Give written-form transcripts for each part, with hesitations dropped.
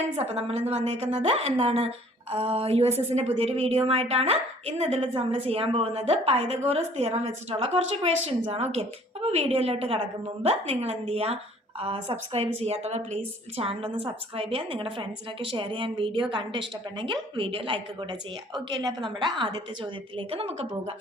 Friends, അപ്പം നമ്മളിന്ന് വന്നേക്കുന്നത് എന്താണ് USSന്റെ പുതിയൊരു വീഡിയോ ആയിട്ടാണ്. ഇന്ന് ഇതിൽ നമ്മൾ ചെയ്യാൻ പോകുന്നത് പൈതഗോറസ് തിയറം വെച്ചിട്ടുള്ള കുറച്ച് ക്വസ്റ്റ്യൻസ് ആണ്. ഓക്കെ, അപ്പോൾ വീഡിയോയിലോട്ട് കടക്കും മുമ്പ് നിങ്ങൾ എന്ത് ചെയ്യുക, സബ്സ്ക്രൈബ് ചെയ്യാത്തവർ പ്ലീസ് ചാനലൊന്ന് സബ്സ്ക്രൈബ് ചെയ്യാൻ, നിങ്ങളുടെ ഫ്രണ്ട്സിനൊക്കെ ഷെയർ ചെയ്യാൻ, വീഡിയോ കണ്ട് ഇഷ്ടപ്പെട്ടെങ്കിൽ വീഡിയോ ലൈക്ക് കൂടെ ചെയ്യുക. ഓക്കെ അല്ലേ? അപ്പോൾ നമ്മുടെ ആദ്യത്തെ ചോദ്യത്തിലേക്ക് നമുക്ക് പോകാം.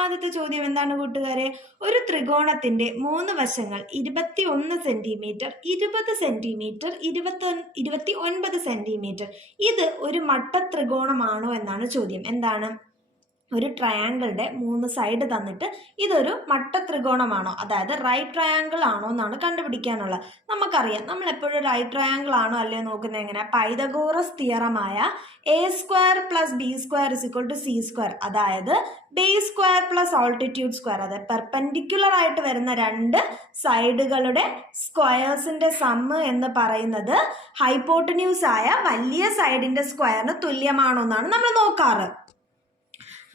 ആദ്യത്തെ ചോദ്യം എന്താണ് കൂട്ടുകാരെ? ഒരു ത്രികോണത്തിന്റെ 3 വശങ്ങൾ 21 സെന്റിമീറ്റർ, 20 സെന്റിമീറ്റർ, 29 സെന്റിമീറ്റർ. ഇത് ഒരു മട്ട ത്രികോണമാണോ എന്നാണ് ചോദ്യം. എന്താണ്? ഒരു ട്രയാങ്കിളുടെ 3 സൈഡ് തന്നിട്ട് ഇതൊരു മട്ട ത്രികോണമാണോ, അതായത് റൈറ്റ് ട്രയാങ്കിൾ ആണോ എന്നാണ് കണ്ടുപിടിക്കാനുള്ളത്. നമുക്കറിയാം, നമ്മൾ എപ്പോഴും റൈറ്റ് ട്രയാങ്കിൾ ആണോ അല്ലയോ നോക്കുന്നത് എങ്ങനെ? പൈതഗോറസ് തിയറമായ A² + B² = C², അതായത് base square plus altitude square, അതായത് പെർപെൻഡിക്കുലർ ആയിട്ട് വരുന്ന 2 സൈഡുകളുടെ സ്ക്വയേഴ്സിന്റെ സമ്മ് എന്ന് പറയുന്നത് ഹൈപ്പോട്ടന്യൂസ് ആയ വലിയ സൈഡിന്റെ സ്ക്വയറിന് തുല്യമാണോ എന്നാണ് നമ്മൾ നോക്കാറ്.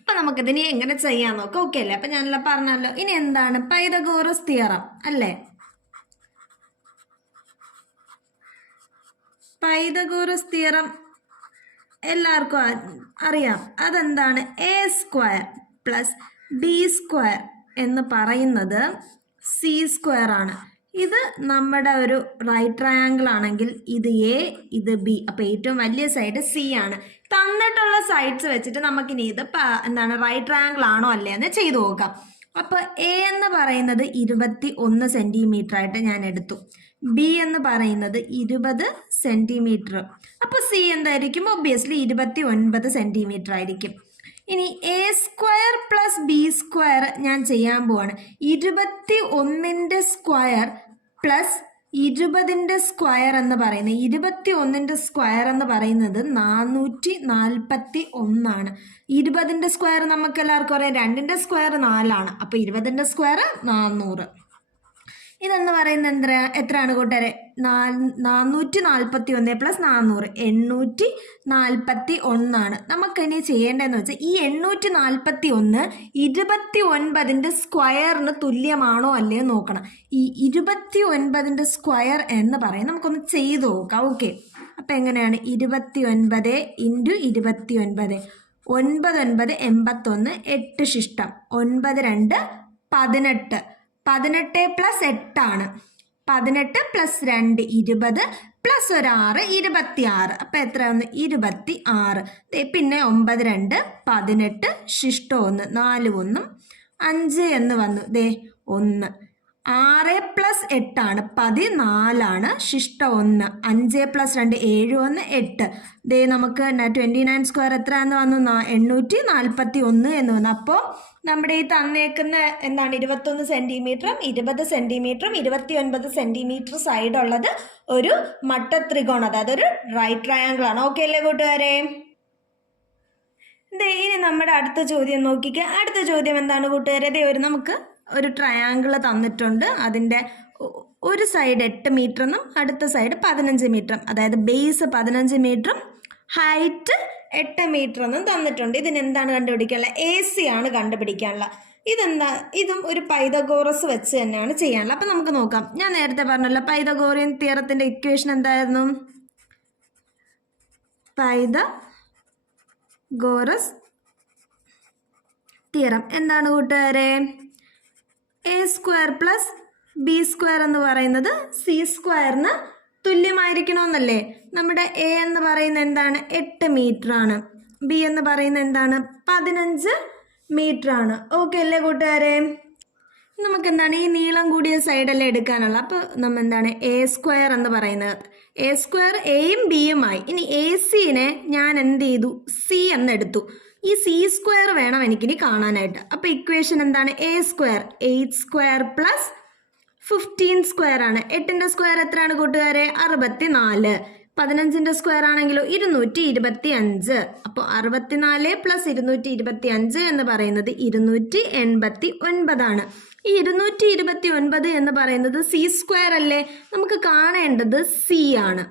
അപ്പൊ നമുക്കിതിനെ എങ്ങനെ ചെയ്യാൻ നോക്കാം. ഓക്കെ അല്ലേ? അപ്പൊ ഞാനെല്ലാം പറഞ്ഞല്ലോ. ഇനി എന്താണ് പൈതഗോറസ് തിയറം അല്ലേ? പൈതഗോറസ് തിയറം എല്ലാവർക്കും അറിയാം. അതെന്താണ്? A² + B² എന്ന് പറയുന്നത് C² ആണ്. ഇത് നമ്മുടെ ഒരു റൈറ്റ് ട്രയാങ്കിൾ ആണെങ്കിൽ ഇത് A, ഇത് B. അപ്പൊ ഏറ്റവും വലിയ സൈഡ് C ആണ്. തന്നിട്ടുള്ള സൈഡ്സ് വെച്ചിട്ട് നമുക്കിനി ഇത് എന്താണ് റൈറ്റ് ട്രയാങ്കിൾ ആണോ അല്ലേ എന്ന് ചെയ്തു നോക്കാം. അപ്പൊ A എന്ന് പറയുന്നത് 21 സെന്റിമീറ്റർ ആയിട്ട് ഞാൻ എടുത്തു. B എന്ന് പറയുന്നത് 20 സെന്റിമീറ്റർ. അപ്പൊ C എന്തായിരിക്കും? ഒബ്വിയസ്ലി 29 സെന്റിമീറ്റർ ആയിരിക്കും. ഇനി A² + B² ഞാൻ ചെയ്യാൻ പോവാണ്. 21ന്റെ സ്ക്വയർ പ്ലസ് 20ന്റെ സ്ക്വയർ എന്ന് പറയുന്നത്, 21ന്റെ സ്ക്വയർ എന്ന് പറയുന്നത് 441 ആണ്. 20ന്റെ സ്ക്വയർ നമുക്ക് എല്ലാവർക്കും അറിയാം, 2ന്റെ സ്ക്വയർ 4 ആണ്. അപ്പൊ 20ന്റെ സ്ക്വയർ 400. ഇതെന്ന് പറയുന്നത് എത്രയാണ് കൂട്ടുകാരെ? 441 + 400 841 ആണ്. നമുക്കിനി ചെയ്യേണ്ടതെന്ന് വെച്ചാൽ ഈ 841 29ന്റെ സ്ക്വയറിന് തുല്യമാണോ അല്ലയോ നോക്കണം. ഈ 29ന്റെ സ്ക്വയർ എന്ന് പറയും. നമുക്കൊന്ന് ചെയ്തു നോക്കാം. ഓക്കെ, അപ്പൊ എങ്ങനെയാണ്? 29 × 29 9 81 8 ശിഷ്ടം 9 2 18 18 + 8 ആണ്. 18 + 2 20 + 1 6 26. അപ്പൊ എത്രയാണ്? 26. പിന്നെ 9 2 18 ശിഷ്ടം 1 4 1 5 എന്ന് വന്നു. 1 6 + 8 ആണ് 14 ആണ്. ശിഷ്ടം 1 5 + 2 7 1 8. നമുക്ക് 29² എത്രയാന്ന് വന്നു? 841 എന്ന് വന്നു. അപ്പോൾ നമ്മുടെ ഈ തന്നേക്കുന്ന എന്താണ് 21 സെന്റിമീറ്ററും 20 സെന്റിമീറ്ററും 29 സെന്റിമീറ്റർ സൈഡ് ഉള്ളത് ഒരു മട്ട ത്രികോണം, അതായത് ഒരു റൈറ്റ് ട്രയാങ്കിൾ ആണ്. ഓക്കെ അല്ലേ കൂട്ടുകാരെ? ഇനി നമ്മുടെ അടുത്ത ചോദ്യം നോക്കിക്കുക. അടുത്ത ചോദ്യം എന്താണ് കൂട്ടുകാരെ? നമുക്ക് ഒരു ട്രയാങ്കിൾ തന്നിട്ടുണ്ട്. അതിൻ്റെ ഒരു സൈഡ് 8 മീറ്റർ എന്നും അടുത്ത സൈഡ് 15 മീറ്ററും, അതായത് ബേസ് 15 മീറ്ററും ഹൈറ്റ് 8 മീറ്റർ എന്നും തന്നിട്ടുണ്ട്. ഇതിനെന്താണ് കണ്ടുപിടിക്കാനുള്ള? AC ആണ് കണ്ടുപിടിക്കാനുള്ള. ഇതെന്താ? ഇതും ഒരു പൈതഗോറസ് വെച്ച് തന്നെയാണ് ചെയ്യാനുള്ളത്. അപ്പം നമുക്ക് നോക്കാം. ഞാൻ നേരത്തെ പറഞ്ഞല്ലോ പൈതഗോറിയൻ തിയറത്തിന്റെ ഇക്വേഷൻ എന്തായിരുന്നു? പൈതഗോറസ് തിയറം എന്താണ് കൂട്ടുകാരെ? A² + B² എന്ന് പറയുന്നത് C² തുല്യമായിരിക്കണമെന്നല്ലേ? നമ്മുടെ A എന്ന് പറയുന്നത് എന്താണ്? 8 മീറ്റർ ആണ്. B എന്ന് പറയുന്നത് എന്താണ്? 15 മീറ്റർ ആണ്. ഓക്കെ അല്ലേ കൂട്ടുകാരെ? നമുക്ക് എന്താണ് ഈ നീളം കൂടിയ സൈഡല്ലേ എടുക്കാനുള്ള. അപ്പോൾ നമ്മൾ എന്താണ് A² എന്ന് പറയുന്നത്? A² Aയും Bയുമായി. ഇനി AC-നെ ഞാൻ എന്ത് ചെയ്തു? C എന്നെടുത്തു. ഈ C² വേണം എനിക്കിനി കാണാനായിട്ട്. അപ്പൊ ഇക്വേഷൻ എന്താണ്? A² 8² + 15² ആണ്. 8ന്റെ സ്ക്വയർ എത്രയാണ് കൂട്ടുകാരെ? 64. 15ന്റെ സ്ക്വയർ ആണെങ്കിലോ 225. അപ്പോൾ 64 + 225 എന്ന് പറയുന്നത് 289 ആണ്. ഈ 229 എന്ന് പറയുന്നത് C² അല്ലേ? നമുക്ക് കാണേണ്ടത് C ആണ്.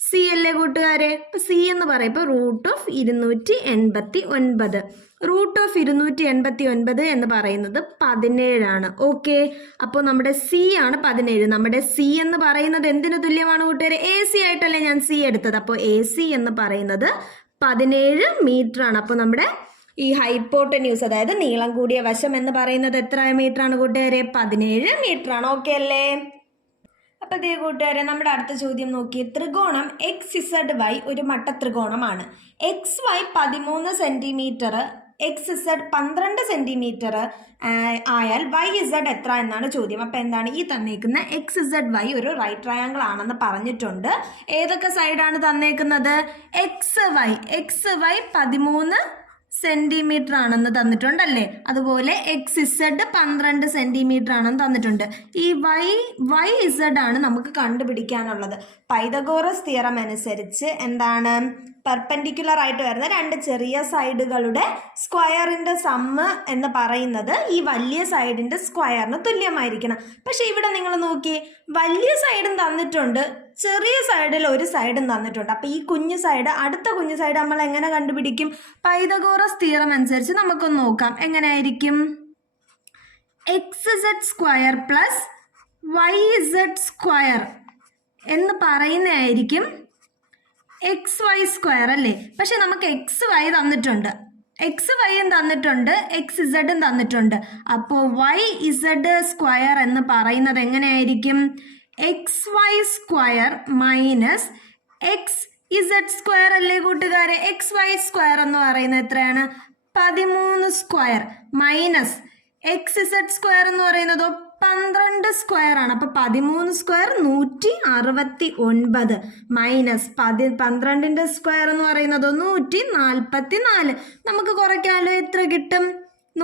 C അല്ലേ കൂട്ടുകാരെ? ഇപ്പൊ C എന്ന് പറയുമ്പോൾ √289. √289 എന്ന് പറയുന്നത് 17 ഓക്കെ. അപ്പോൾ നമ്മുടെ സി ആണ് 17. നമ്മുടെ സി എന്ന് പറയുന്നത് എന്തിനു തുല്യമാണ് കൂട്ടുകാരെ? എ സി ആയിട്ടല്ലേ ഞാൻ സി എടുത്തത്. അപ്പോൾ എ സി എന്ന് പറയുന്നത് 17 മീറ്റർ ആണ്. അപ്പോൾ നമ്മുടെ ഈ ഹൈപ്പോട്ടന്യൂസ്, അതായത് നീളം കൂടിയ വശം എന്ന് പറയുന്നത് എത്ര മീറ്റർ ആണ് കൂട്ടുകാരെ? 17 മീറ്റർ ആണ്. ഓക്കെ അല്ലേ? അപ്പൊ ഇതേ കൂട്ടുകാരെ, നമ്മുടെ അടുത്ത ചോദ്യം നോക്കി. ത്രികോണം XZY ഒരു മട്ട ത്രികോണമാണ്. XY 13 സെന്റിമീറ്റർ, XZ 12 സെന്റിമീറ്റർ ആയാൽ YZ എത്ര എന്നാണ് ചോദ്യം. അപ്പൊ എന്താണ് ഈ തന്നേക്കുന്ന XZY ഒരു റൈറ്റ് ട്രയാങ്കിൾ ആണെന്ന് പറഞ്ഞിട്ടുണ്ട്. ഏതൊക്കെ സൈഡാണ് തന്നേക്കുന്നത്? XY 13 സെന്റിമീറ്റർ ആണെന്ന് തന്നിട്ടുണ്ടല്ലേ. അതുപോലെ XZ 12 സെന്റിമീറ്റർ ആണെന്ന് തന്നിട്ടുണ്ട്. ഈ YZ ആണ് നമുക്ക് കണ്ടുപിടിക്കാനുള്ളത്. പൈതഗോറസ് തിയറം അനുസരിച്ച് എന്താണ്? പെർപെൻഡിക്കുലർ ആയിട്ട് വരുന്ന രണ്ട് ചെറിയ സൈഡുകളുടെ സ്ക്വയറിന്റെ സമ്മ് എന്ന് പറയുന്നത് ഈ വലിയ സൈഡിന്റെ സ്ക്വയറിന് തുല്യമായിരിക്കണം. പക്ഷെ ഇവിടെ നിങ്ങൾ നോക്കി, വലിയ സൈഡും തന്നിട്ടുണ്ട്, ചെറിയ സൈഡിൽ ഒരു സൈഡും തന്നിട്ടുണ്ട്. അപ്പൊ ഈ കുഞ്ഞു സൈഡ്, അടുത്ത കുഞ്ഞു സൈഡ് നമ്മൾ എങ്ങനെ കണ്ടുപിടിക്കും? പൈതഗോറസ് തിയറം അനുസരിച്ച് നമുക്കൊന്ന് നോക്കാം. എങ്ങനെയായിരിക്കും? XZ square plus YZ square എന്ന് പറയുന്നതായിരിക്കും XY സ്ക്വയർ അല്ലേ. പക്ഷെ നമുക്ക് XY തന്നിട്ടുണ്ട്, XYയും തന്നിട്ടുണ്ട്, XZും തന്നിട്ടുണ്ട്. അപ്പോൾ YZ സ്ക്വയർ എന്ന് പറയുന്നത് എങ്ങനെയായിരിക്കും? XY square minus XZ square അല്ലേ കൂട്ടുകാരെ? XY സ്ക്വയർ എന്ന് പറയുന്നത് എത്രയാണ്? 13 സ്ക്വയർ മൈനസ് XZ സ്ക്വയർ എന്ന് പറയുന്നതോ 12 സ്ക്വയർ ആണ്. അപ്പൊ 13 സ്ക്വയർ 169 മൈനസ് 12ന്റെ സ്ക്വയർ എന്ന് പറയുന്നത് 144. നമുക്ക് കുറയ്ക്കാലോ. എത്ര കിട്ടും?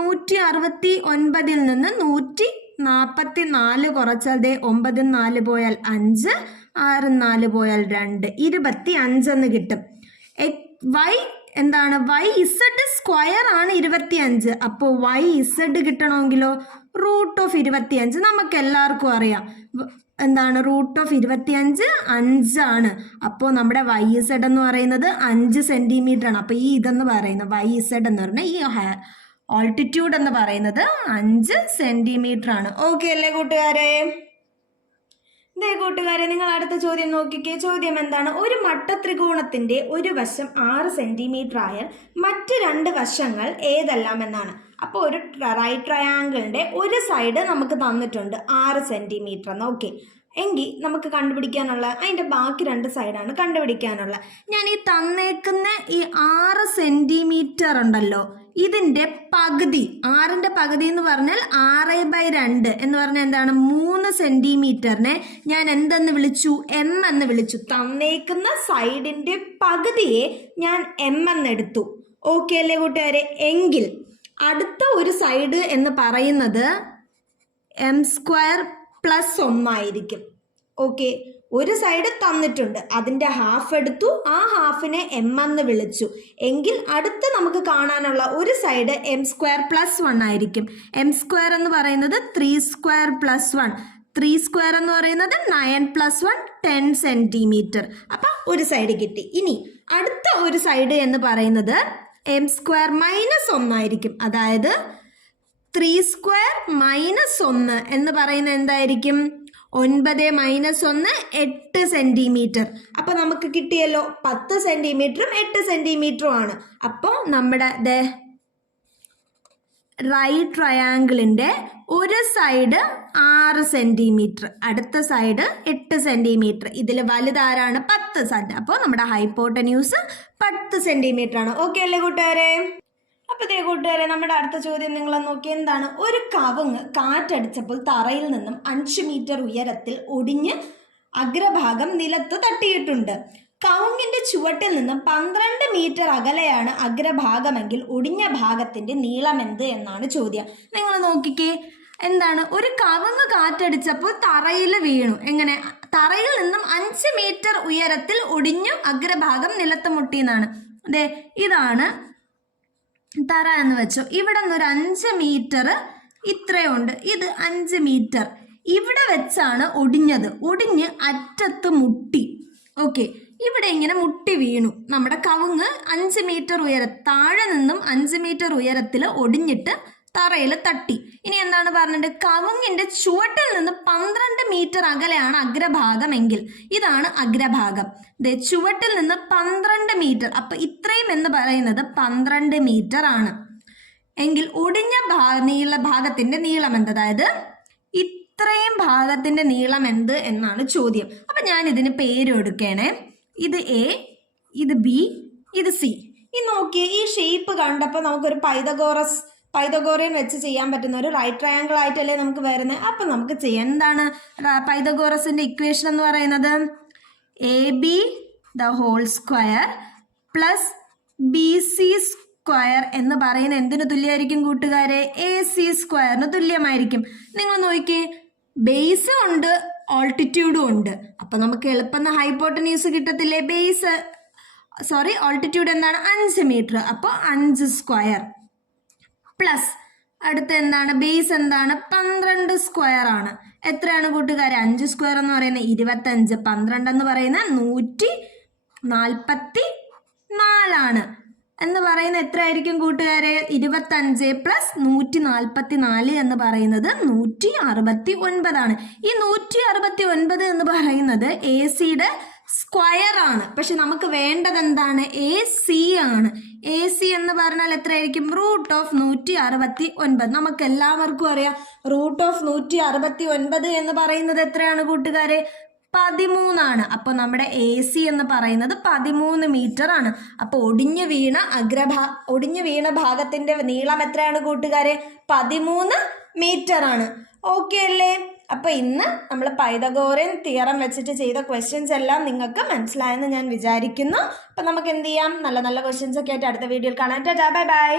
169 നിന്ന് 144 കുറച്ചാൽ 9 4 പോയാൽ 5, 6 4 പോയാൽ 2, 25 എന്ന് കിട്ടും. Y എന്താണ്? YZ സ്ക്വയർ ആണ് 25. അപ്പോൾ YZ കിട്ടണമെങ്കിലോ √25 നമുക്ക് എല്ലാവർക്കും അറിയാം. എന്താണ് √25? 5 ആണ്. അപ്പോൾ നമ്മുടെ YZ എന്ന് പറയുന്നത് 5 സെന്റിമീറ്റർ ആണ്. അപ്പോൾ ഈ ഇതെന്ന് പറയുന്നത് YZ എന്ന് പറഞ്ഞാൽ ഈ ഓൾട്ടിറ്റ്യൂഡ് എന്ന് പറയുന്നത് 5 സെന്റിമീറ്റർ ആണ്. ഓക്കെ അല്ലേ കൂട്ടുകാരെ? ഇതേ കൂട്ടുകാരെ, നിങ്ങൾ അടുത്ത ചോദ്യം നോക്കിക്കേ. ചോദ്യം എന്താണ്? ഒരു മട്ടത്രികോണത്തിന്റെ ഒരു വശം 6 സെന്റിമീറ്റർ ആയാൽ മറ്റ് 2 വശങ്ങൾ ഏതെല്ലാം എന്നാണ്. അപ്പോൾ ഒരു റൈറ്റ് ട്രയാങ്കിളിന്റെ ഒരു സൈഡ് നമുക്ക് തന്നിട്ടുണ്ട് 6 സെന്റിമീറ്റർ എന്ന്. ഓക്കെ, എങ്കിൽ നമുക്ക് കണ്ടുപിടിക്കാനുള്ള അതിൻ്റെ ബാക്കി 2 സൈഡാണ് കണ്ടുപിടിക്കാനുള്ള. ഞാൻ ഈ തന്നേക്കുന്ന ഈ 6 സെന്റിമീറ്റർ ഉണ്ടല്ലോ, ഇതിൻ്റെ പകുതി, 6ന്റെ പകുതി എന്ന് പറഞ്ഞാൽ 6/2 എന്ന് പറഞ്ഞാൽ എന്താണ്? 3 സെന്റിമീറ്ററിനെ ഞാൻ എന്തെന്ന് വിളിച്ചു? M എന്ന് വിളിച്ചു. തന്നേക്കുന്ന സൈഡിന്റെ പകുതിയെ ഞാൻ M എന്നെടുത്തു. ഓക്കെ അല്ലേ കൂട്ടുകാരെ? എങ്കിൽ അടുത്ത ഒരു സൈഡ് എന്ന് പറയുന്നത് M²+1 ആയിരിക്കും. ഓക്കെ, ഒരു സൈഡ് തന്നിട്ടുണ്ട്, അതിൻ്റെ ഹാഫ് എടുത്തു, ആ ഹാഫിനെ M എന്ന് വിളിച്ചു. എങ്കിൽ അടുത്ത് നമുക്ക് കാണാനുള്ള ഒരു സൈഡ് M²+1 ആയിരിക്കും. M² എന്ന് പറയുന്നത് 3² + 1, 3² എന്ന് പറയുന്നത് 9 + 1 10 സെന്റിമീറ്റർ. അപ്പം ഒരു സൈഡ് കിട്ടി. ഇനി അടുത്ത ഒരു സൈഡ് എന്ന് പറയുന്നത് M²-1 ആയിരിക്കും. അതായത് 3² - 1 എന്ന് പറയുന്നത് എന്തായിരിക്കും? 9 - 1 8 സെന്റിമീറ്റർ. അപ്പോൾ നമുക്ക് കിട്ടിയല്ലോ 10 സെന്റിമീറ്ററും 8 സെന്റിമീറ്ററും ആണ്. അപ്പോൾ നമ്മുടെ റൈറ്റ് ട്രയാങ്കിളിൻ്റെ ഒരു സൈഡ് 6 സെന്റിമീറ്റർ, അടുത്ത സൈഡ് 8 സെന്റിമീറ്റർ. ഇതിൽ വലുതാരാണ്? 10 സെന്റ്. അപ്പോൾ നമ്മുടെ ഹൈപ്പോട്ടന്യൂസ് 10 സെന്റിമീറ്റർ ആണ്. ഓക്കെ അല്ലേ കൂട്ടുകാരെ? അപ്പോൾ ഇതേ കൂട്ടുകാരെ, നമ്മുടെ അടുത്ത ചോദ്യം നിങ്ങൾ നോക്കി. എന്താണ്? ഒരു കവുങ്ങ് കാറ്റടിച്ചപ്പോൾ തറയിൽ നിന്നും 5 മീറ്റർ ഉയരത്തിൽ ഒടിഞ്ഞ് അഗ്രഭാഗം നിലത്ത് തട്ടിയിട്ടുണ്ട്. കവുങ്ങിന്റെ ചുവട്ടിൽ നിന്നും 12 മീറ്റർ അകലെയാണ് അഗ്രഭാഗമെങ്കിൽ ഒടിഞ്ഞ ഭാഗത്തിന്റെ നീളം എന്ത് എന്നാണ് ചോദ്യം. നിങ്ങൾ നോക്കിക്കേ, എന്താണ്? ഒരു കവുങ്ങ് കാറ്റടിച്ചപ്പോൾ തറയിൽ വീണു. എങ്ങനെ? തറയിൽ നിന്നും 5 മീറ്റർ ഉയരത്തിൽ ഒടിഞ്ഞു അഗ്രഭാഗം നിലത്ത് മുട്ടിയെന്നാണ്. അതെ, ഇതാണ് തറ എന്ന് വെച്ചോ. ഇവിടെ നിന്ന് ഒരു 5 മീറ്റർ ഇത്രയുണ്ട്, ഇത് 5 മീറ്റർ ഇവിടെ വെച്ചാണ് ഒടിഞ്ഞത്. ഒടിഞ്ഞ് അറ്റത്ത് മുട്ടി. ഓക്കെ, ഇവിടെ ഇങ്ങനെ മുട്ടി വീണു. നമ്മുടെ കവുങ്ങ് 5 മീറ്റർ താഴെ നിന്നും 5 മീറ്റർ ഉയരത്തിൽ ഒടിഞ്ഞിട്ട് തറയിൽ തട്ടി. ഇനി എന്താണ് പറഞ്ഞത്? കവുങ്ങിന്റെ ചുവട്ടിൽ നിന്ന് 12 മീറ്റർ അകലെയാണ് അഗ്രഭാഗം എങ്കിൽ ഇതാണ് അഗ്രഭാഗം. ചുവട്ടിൽ നിന്ന് 12 മീറ്റർ, അപ്പൊ ഇത്രയും എന്ന് പറയുന്നത് 12 മീറ്റർ ആണ് എങ്കിൽ ഒടിഞ്ഞ ഭാഗത്തിന്റെ നീളം എന്ത്? അതായത് ഇത്രയും ഭാഗത്തിന്റെ നീളം എന്ത് എന്നാണ് ചോദ്യം. അപ്പൊ ഞാൻ ഇതിന് പേര് കൊടുക്കണേ. ഇത് എ, ഇത് ബി, ഇത് സി. ഈ നോക്കിയേ, ഈ ഷേപ്പ് കണ്ടപ്പോൾ നമുക്കൊരു പൈതഗോറിയൻ വെച്ച് ചെയ്യാൻ പറ്റുന്ന ഒരു റൈറ്റ് ട്രയാങ്കിൾ ആയിട്ടല്ലേ നമുക്ക് വരുന്നത്. അപ്പൊ നമുക്ക് ചെയ്യാം. എന്താണ് പൈതഗോറസിന്റെ ഇക്വേഷൻ എന്ന് പറയുന്നത്? A B the whole square plus B C square എന്ന് പറയുന്ന എന്തിനു തുല്യമായിരിക്കും കൂട്ടുകാരെ? എ സി സ്ക്വയറിന് തുല്യമായിരിക്കും. നിങ്ങൾ നോക്കിയേ, ബേസ് ഉണ്ട്, ഓൾട്ടിറ്റ്യൂഡും ഉണ്ട്. അപ്പൊ നമുക്ക് എളുപ്പം ഹൈപ്പോട്ടന്യൂസ് കിട്ടത്തില്ലേ? ഓൾട്ടിറ്റ്യൂഡ് എന്താണ്? 5 മീറ്റർ. അപ്പോൾ 5 സ്ക്വയർ പ്ലസ് അടുത്ത എന്താണ്? ബേസ് എന്താണ്? 12 സ്ക്വയർ ആണ്. എത്രയാണ് കൂട്ടുകാരെ? 5 സ്ക്വയർ എന്ന് പറയുന്നത് 25, 12 എന്ന് പറയുന്നത് 144 ആണ്. എന്ന് പറയുന്നത് എത്രയായിരിക്കും കൂട്ടുകാരെ? 25 പ്ലസ് 144 എന്ന് പറയുന്നത് 169 ആണ്. ഈ 169 എന്ന് പറയുന്നത് എ സിയുടെ സ്ക്വയർ ആണ്. പക്ഷെ നമുക്ക് വേണ്ടത് എന്താണ്? എ സി ആണ്. എ സി എന്ന് പറഞ്ഞാൽ എത്രയായിരിക്കും? Root of 169. നമുക്ക് എല്ലാവർക്കും അറിയാം റൂട്ട് ഓഫ് 169 എന്ന് പറയുന്നത് എത്രയാണ് കൂട്ടുകാരെ? 13 ആണ്. അപ്പോൾ നമ്മുടെ എ സി എന്ന് പറയുന്നത് 13 മീറ്റർ ആണ്. അപ്പോൾ ഒടിഞ്ഞു വീണ ഭാഗത്തിന്റെ നീളം എത്രയാണ് കൂട്ടുകാരെ? 13 മീറ്റർ ആണ്. ഓക്കെ അല്ലേ? അപ്പൊ ഇന്ന് നമ്മൾ പൈതഗോറിയൻ തിയറം വെച്ചിട്ട് ചെയ്ത ക്വസ്റ്റ്യൻസ് എല്ലാം നിങ്ങൾക്ക് മനസ്സിലായെന്ന് ഞാൻ വിചാരിക്കുന്നു. അപ്പൊ നമുക്ക് എന്ത് ചെയ്യാം? നല്ല നല്ല ക്വസ്റ്റ്യൻസ് ഒക്കെ ആയിട്ട് അടുത്ത വീഡിയോയിൽ കാണാം. Tata, bye bye.